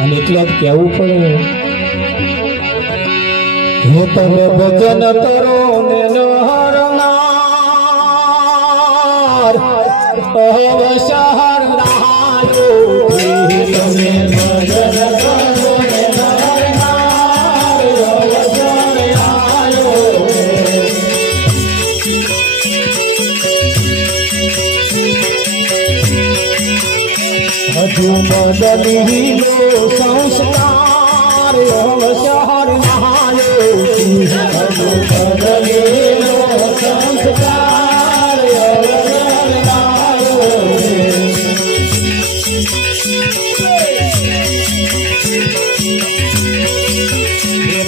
અને એટલે જ કહેવું પડે હે તમે ભજન કરો ને નરનાર અવસર રાજો તમે ભજન કરો ને નરનાર અવસર રાજો હજુ બદલી લો સંસ્કાર અવસર નાયો હજુ બદલી લો સંસ્કાર અવસર નાયો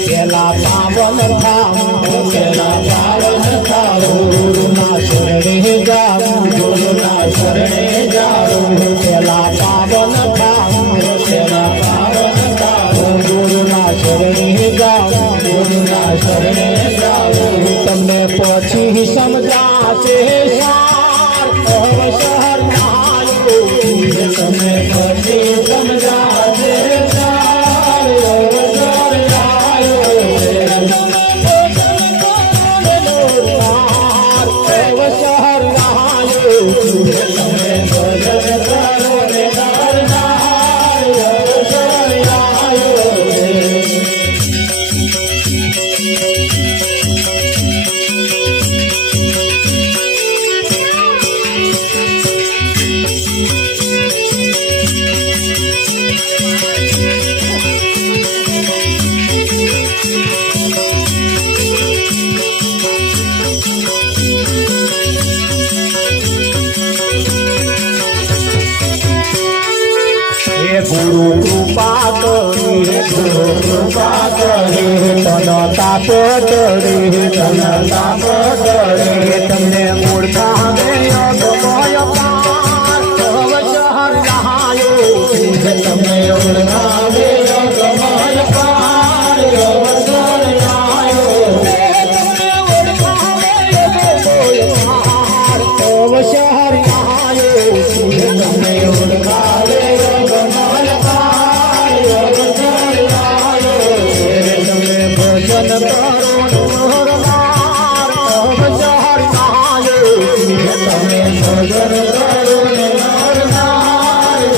પેલા પાવન થાવ ગુરુના શરણે જાઓ ગુરુના શરણે જાઓ પેલા પાવન થાવ ગુરુના શરણે જાઓ ગુરુના શરણે જાઓ તમને પછી સમજાશે સાર અવસર નાયો તમને પછી સમજાશે સાર અવસર નાયો અવસર નાયો તમે ભજન કરો ને નરનાર અવસર નાયો ગુરુ કૃપા કરે તન તાપ કરે તમને ઓળખાવે અગમય પાર અવસર નાયો તમને ઓળખાવે અગમય પાર અવસર નાયો તમને ઓળખાવે અગમય પાર અવસર નાયો તમને ઓળખાવે ભજન કરો નરનાર અવસર નાયો તમે ભજન કરો નરનાર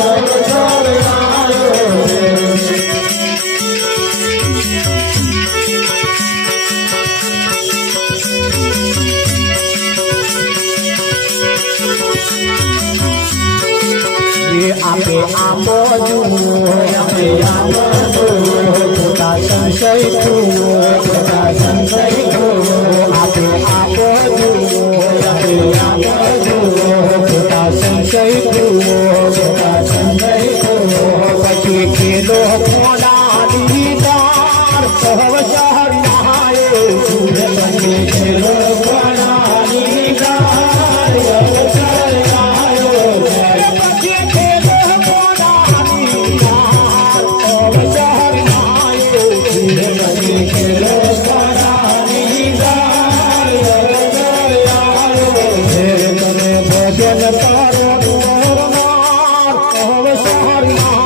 અવસર નાયો આપે આપો જુઓ આપે આપો ખોટા સંશય જુઓ ખોટા સંશય જુઓ આપે આપો જુઓ આપે આપો જુઓ ખોટા સંશય જુઓ ખોટા સંશય જુઓ પછી ખેલો કોના દીદાર અવસર નાયો પછી ખેલો કોના દીદાર અવસર નાયો ભજન કરો નરનાર અવસર નાયો